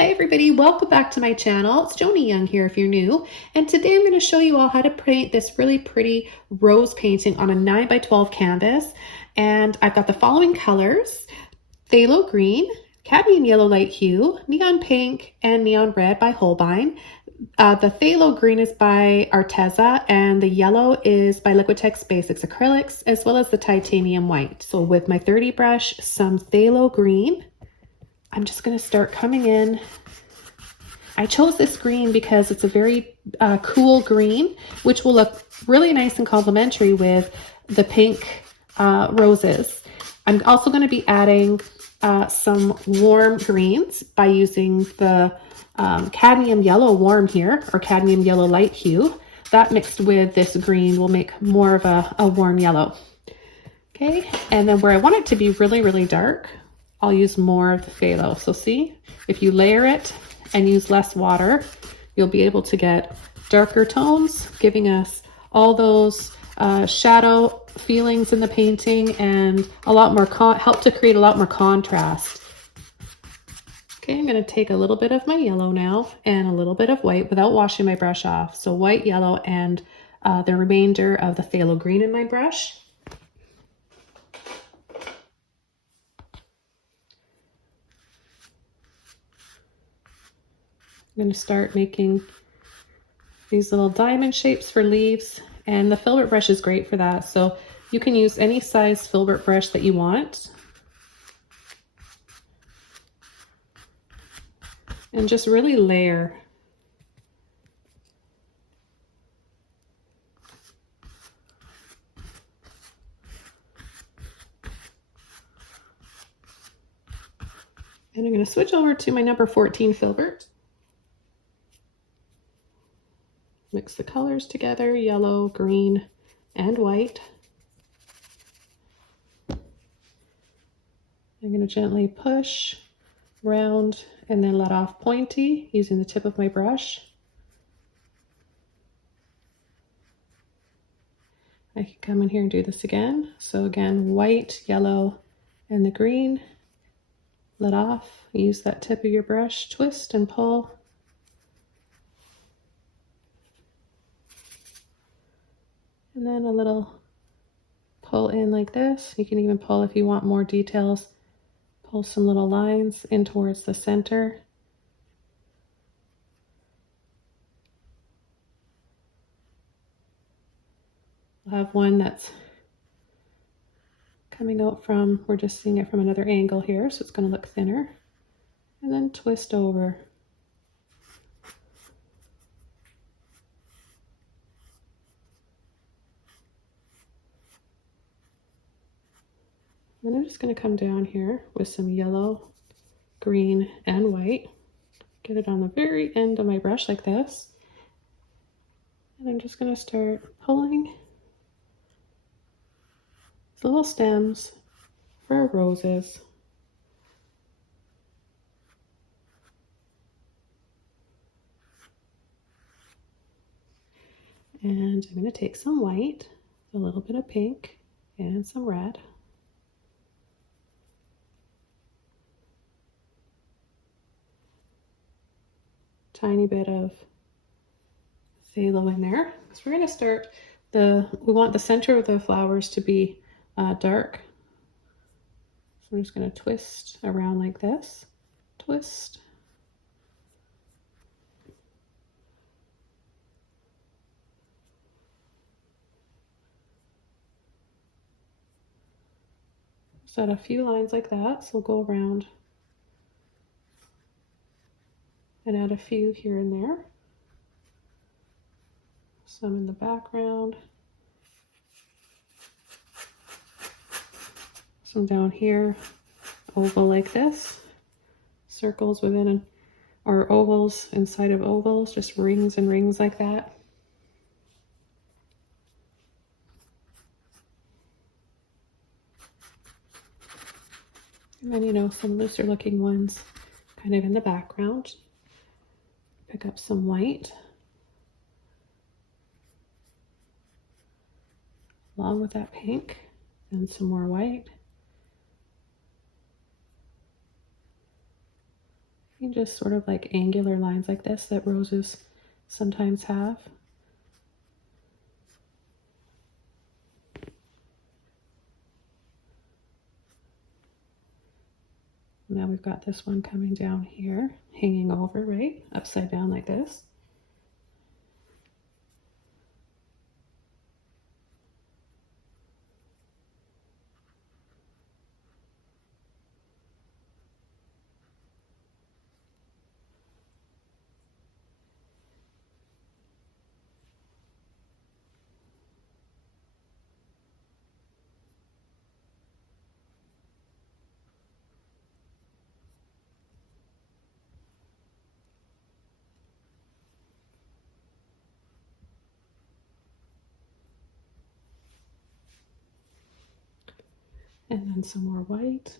Hi everybody, welcome back to my channel. It's Joni Young here if you're new, and today I'm going to show you all how to paint this really pretty rose painting on a 9x12 canvas. And I've got the following colors: phthalo green, cadmium yellow light hue, neon pink, and neon red by Holbein. The phthalo green is by Arteza, and the yellow is by Liquitex Basics Acrylics, as well as the titanium white. So with my 30 brush, some phthalo green, I'm just going to start coming in. I chose this green because it's a very cool green, which will look really nice and complementary with the pink roses. I'm also going to be adding some warm greens by using the cadmium yellow warm here, or cadmium yellow light hue. That mixed with this green will make more of a warm yellow. Okay, and then where I want it to be really, really dark, I'll use more of the phthalo. So see, if you layer it and use less water, you'll be able to get darker tones, giving us all those shadow feelings in the painting and a lot more help to create a lot more contrast. Okay, I'm going to take a little bit of my yellow now and a little bit of white without washing my brush off. So white, yellow, and the remainder of the phthalo green in my brush. I'm going to start making these little diamond shapes for leaves, and the Filbert brush is great for that. So you can use any size Filbert brush that you want. And just really layer. And I'm going to switch over to my number 14 Filbert. Mix the colors together, yellow, green, and white. I'm going to gently push, round, and then let off pointy using the tip of my brush. I can come in here and do this again. So again, white, yellow, and the green. Let off, use that tip of your brush, twist and pull. And then a little pull in like this. You can even pull if you want more details. Pull some little lines in towards the center. We'll have one that's coming out from, we're just seeing it from another angle here, so it's going to look thinner. And then twist over. Then I'm just going to come down here with some yellow, green, and white. Get it on the very end of my brush like this. And I'm just going to start pulling these little stems for roses. And I'm going to take some white, a little bit of pink, and some red. Tiny bit of phthalo in there, because we're going to start we want the center of the flowers to be dark. So I'm just going to twist around like this, twist. Set a few lines like that, so we'll go around and add a few here and there. Some in the background. Some down here, oval like this. Circles within or ovals inside of ovals, just rings and rings like that. And then, you know, some looser looking ones kind of in the background. Pick up some white along with that pink, and some more white. And just sort of like angular lines like this that roses sometimes have. Now we've got this one coming down here, hanging over, right? Upside down like this. And then some more white.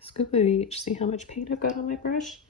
Scoop of each. See how much paint I've got on my brush?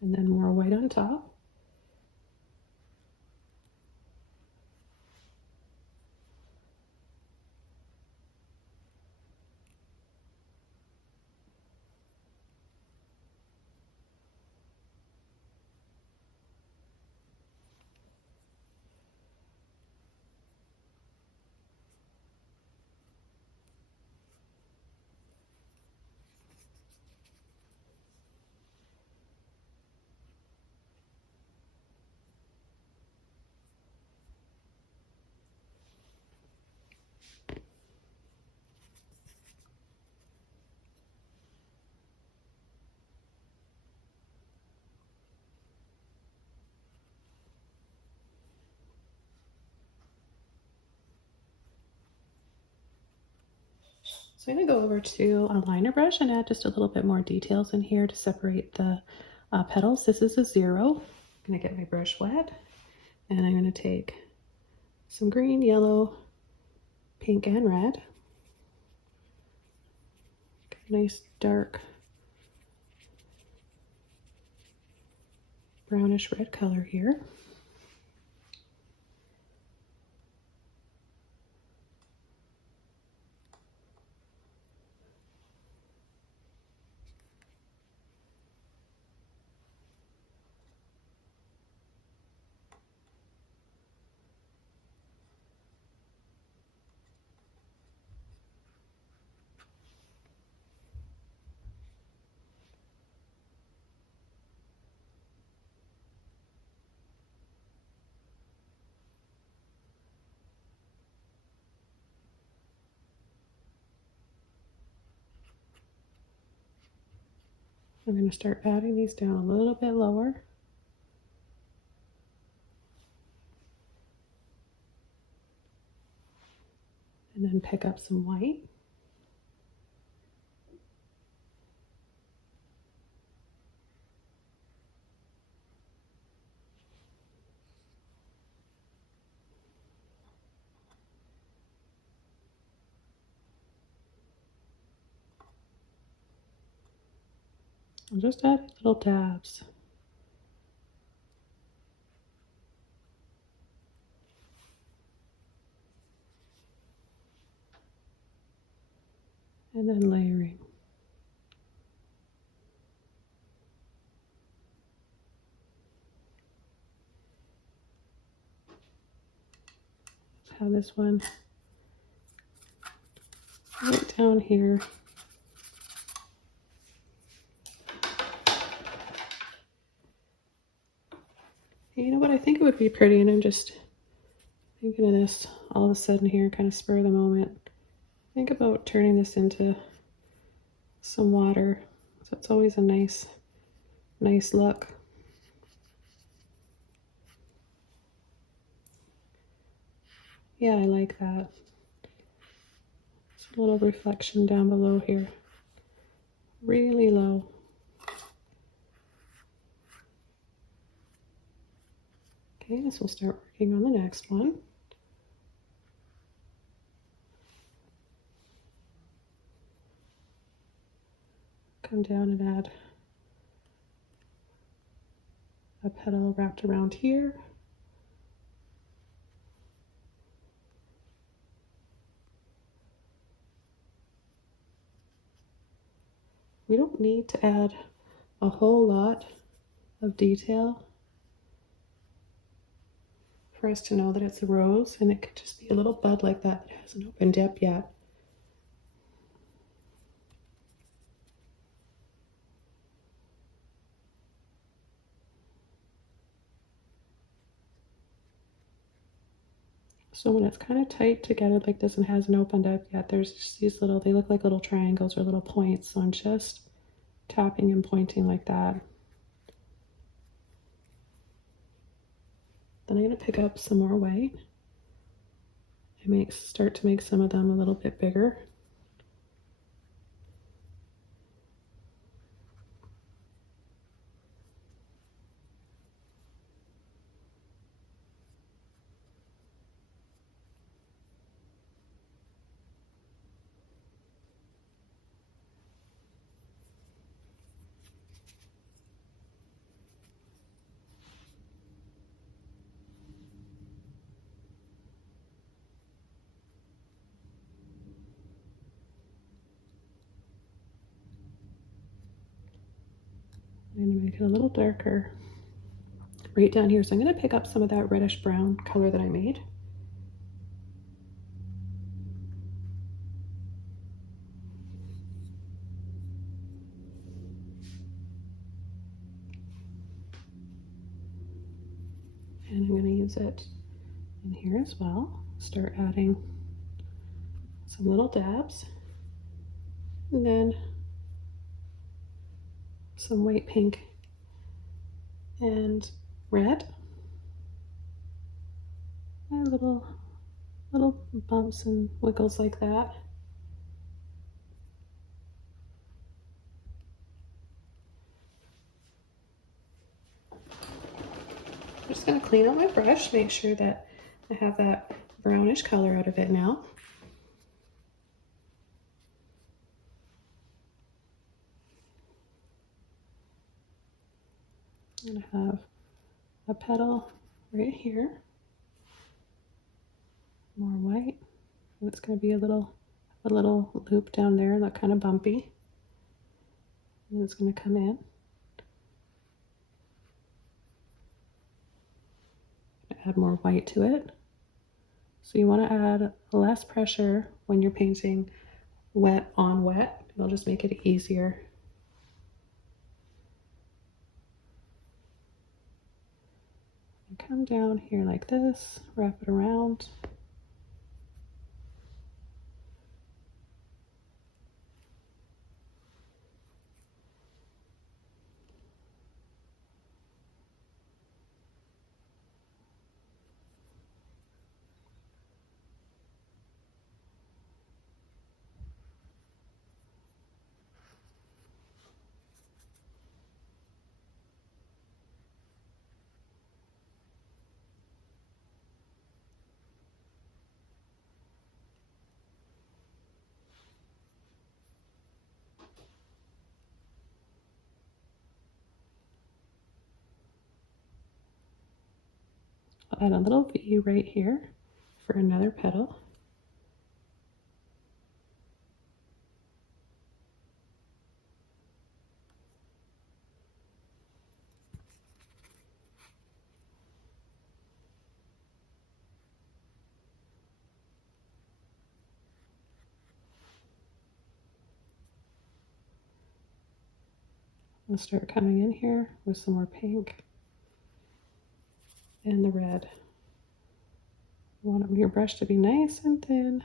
And then more white on top. So I'm going to go over to a liner brush and add just a little bit more details in here to separate the petals. This is a 0. I'm going to get my brush wet and I'm going to take some green, yellow, pink, and red. Nice dark brownish red color here. I'm going to start patting these down a little bit lower. And then pick up some white. I'll just add little dabs. And then layering. Let's have this one right down here. You know what, I think it would be pretty, and I'm just thinking of this all of a sudden here, kind of spur of the moment. Think about turning this into some water, so it's always a nice look. Yeah, I like that. It's a little reflection down below here, really low. Okay, so we'll start working on the next one. Come down and add a petal wrapped around here. We don't need to add a whole lot of detail for us to know that it's a rose, and it could just be a little bud like that that hasn't opened up yet. So when it's kind of tight together like this and hasn't opened up yet, there's just these little, they look like little triangles or little points. So I'm just tapping and pointing like that. Then I'm going to pick up some more white and start to make some of them a little bit bigger. I'm going to make it a little darker right down here. So I'm going to pick up some of that reddish brown color that I made. And I'm going to use it in here as well. Start adding some little dabs. And then some white, pink, and red. And little bumps and wiggles like that. I'm just going to clean out my brush, make sure that I have that brownish color out of it now. I'm going to have a petal right here, more white, and it's going to be a little loop down there, look kind of bumpy, and it's going to come in. Add more white to it. So you want to add less pressure when you're painting wet on wet. It'll just make it easier. Come down here like this, wrap it around. I'll add a little V right here for another petal. I'll start coming in here with some more pink and the red. You want your brush to be nice and thin.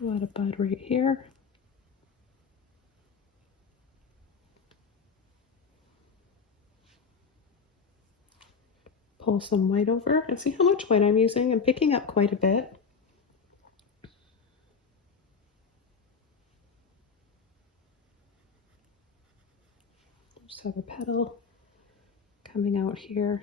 A lot of bud right here. Pull some white over and see how much white I'm using. I'm picking up quite a bit. Just have a petal coming out here.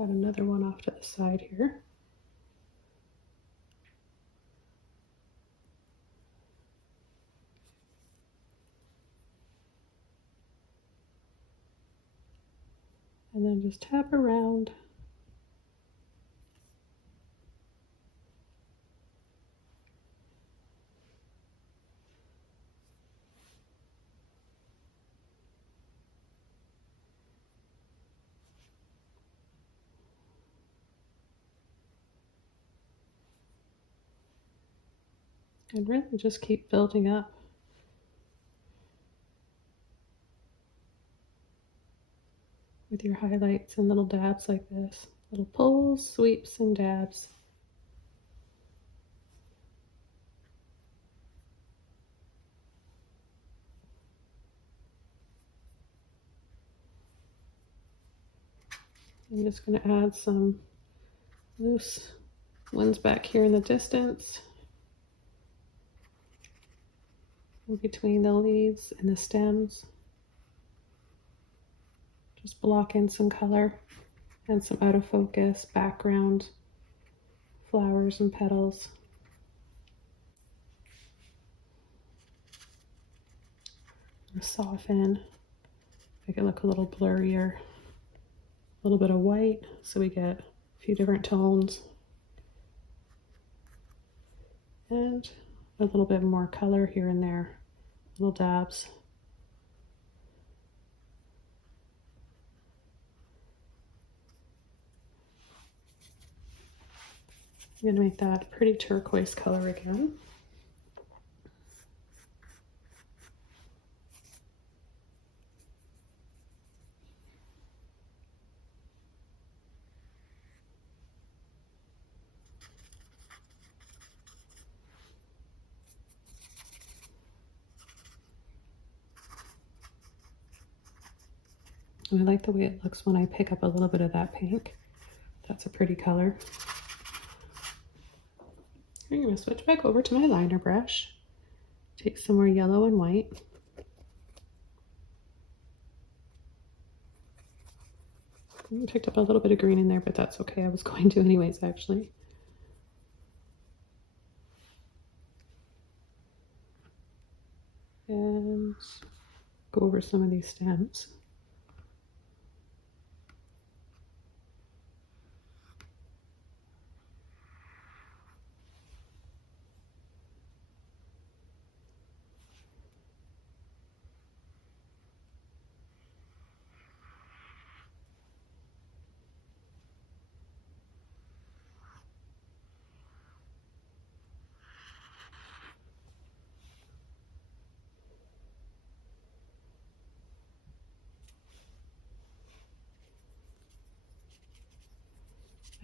Add another one off to the side here. And then just tap around. And really just keep building up. With your highlights and little dabs like this. Little pulls, sweeps, and dabs. I'm just going to add some loose ones back here in the distance. In between the leaves and the stems. Just block in some color and some out of focus background flowers and petals. Soften, make it look a little blurrier. A little bit of white so we get a few different tones. And a little bit more color here and there, little dabs. I'm going to make that a pretty turquoise color again. And I like the way it looks when I pick up a little bit of that pink. That's a pretty color. I'm going to switch back over to my liner brush. Take some more yellow and white. I picked up a little bit of green in there, but that's okay. I was going to anyways, actually. And go over some of these stems.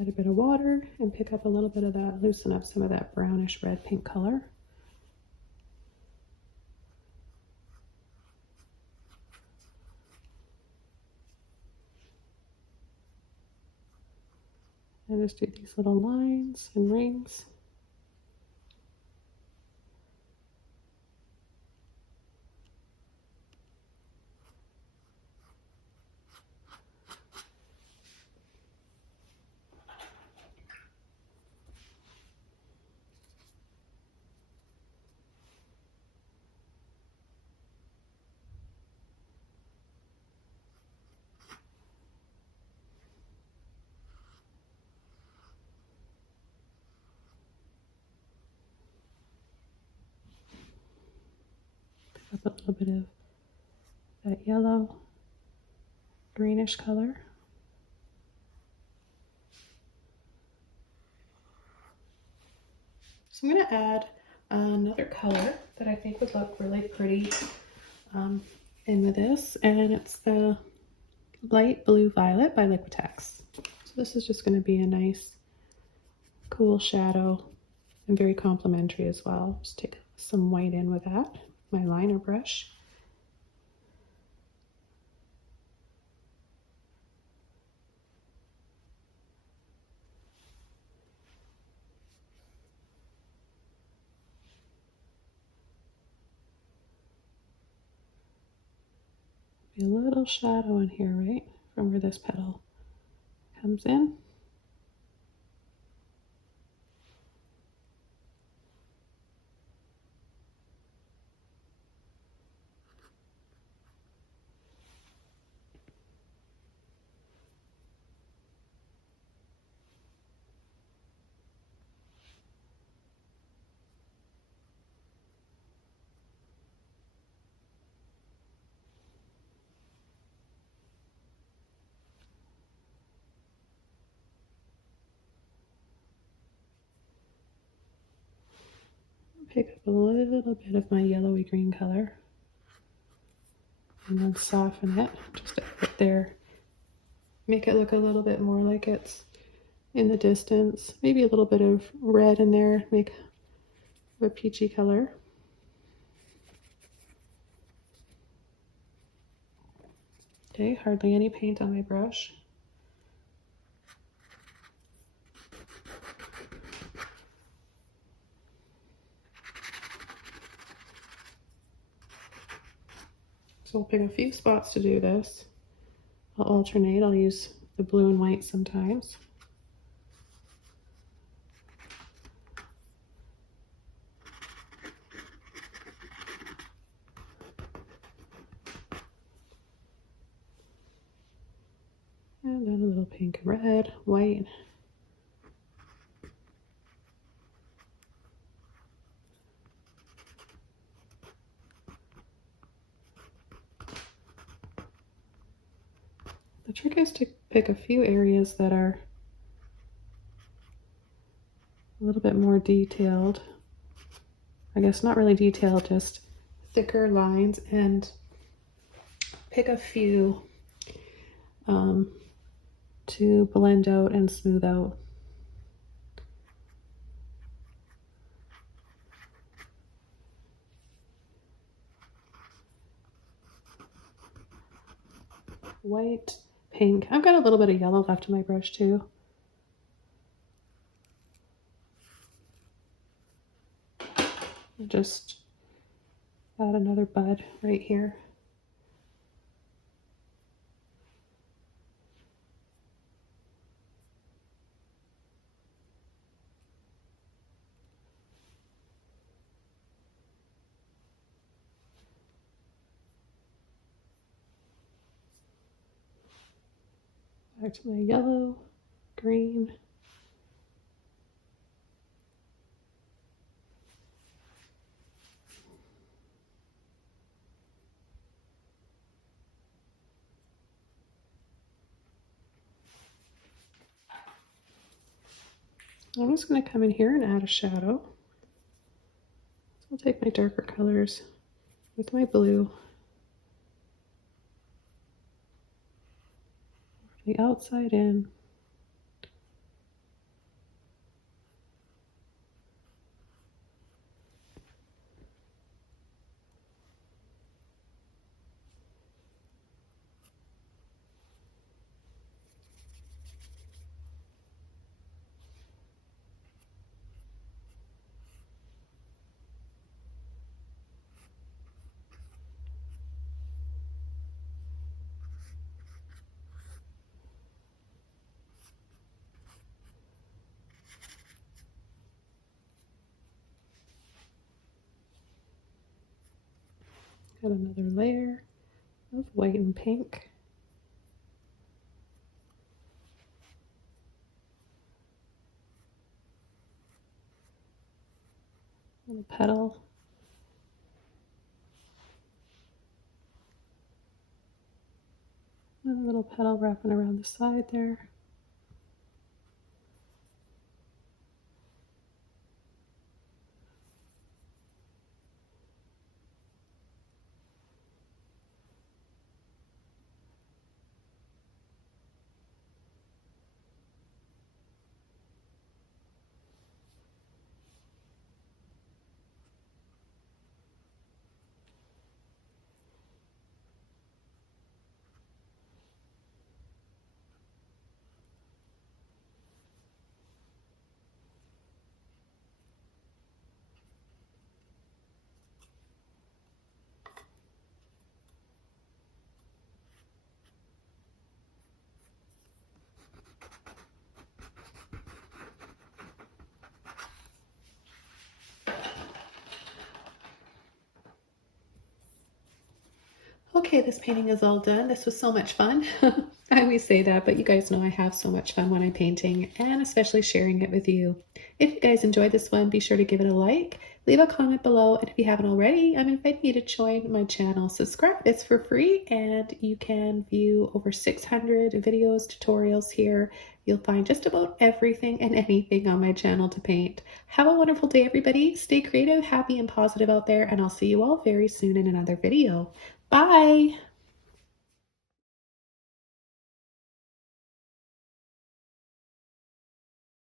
Add a bit of water and pick up a little bit of that, loosen up some of that brownish red pink color. And just do these little lines and rings. Up a little bit of that yellow, greenish color. So I'm going to add another color that I think would look really pretty in with this, and it's the Light Blue Violet by Liquitex. So this is just going to be a nice, cool shadow and very complementary as well. Just take some white in with that, my liner brush. Be a little shadow in here, right, from where this petal comes in. Pick up a little bit of my yellowy green color and then soften it just a bit there. Make it look a little bit more like it's in the distance. Maybe a little bit of red in there, make a peachy color. Okay, hardly any paint on my brush. So I'll pick a few spots to do this. I'll alternate, I'll use the blue and white sometimes. And then a little pink and red, white. The trick is to pick a few areas that are a little bit more detailed. I guess not really detailed, just thicker lines, and pick a few to blend out and smooth out. White, pink. I've got a little bit of yellow left in my brush too. I'll just add another bud right here. Back to my yellow, green. I'm just going to come in here and add a shadow. So I'll take my darker colors with my blue. The outside in. Got another layer of white and pink. Little petal. And a little petal wrapping around the side there. Okay, this painting is all done. This was so much fun. I always say that, but you guys know I have so much fun when I'm painting and especially sharing it with you. If you guys enjoyed this one, be sure to give it a like, leave a comment below, and if you haven't already, I'm inviting you to join my channel. Subscribe, it's for free, and you can view over 600 videos, tutorials here. You'll find just about everything and anything on my channel to paint. Have a wonderful day, everybody. Stay creative, happy, and positive out there, and I'll see you all very soon in another video. Bye!